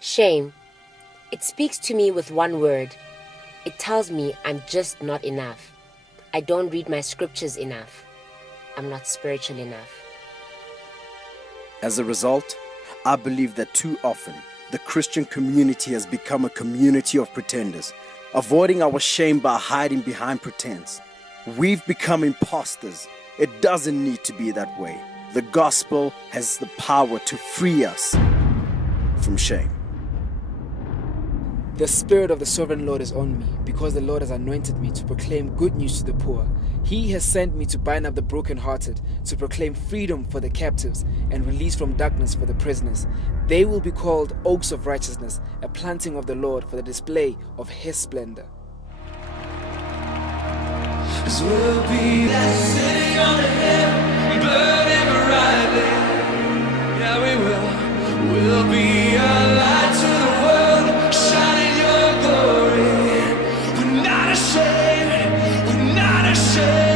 Shame. It speaks to me with one word. It tells me I'm just not enough. I don't read my scriptures enough. I'm not spiritual enough. As a result, I believe that too often the Christian community has become a community of pretenders, avoiding our shame by hiding behind pretense. We've become imposters. It doesn't need to be that way. The gospel has the power to free us from shame. The Spirit of the Sovereign Lord is on me, because the Lord has anointed me to proclaim good news to the poor. He has sent me to bind up the brokenhearted, to proclaim freedom for the captives, and release from darkness for the prisoners. They will be called oaks of righteousness, a planting of the Lord for the display of His splendor. 'Cause we'll be that city on a hill, burning brightly. Yeah, we will. We'll be a light to the world, shining your glory. We're not ashamed. We're not ashamed.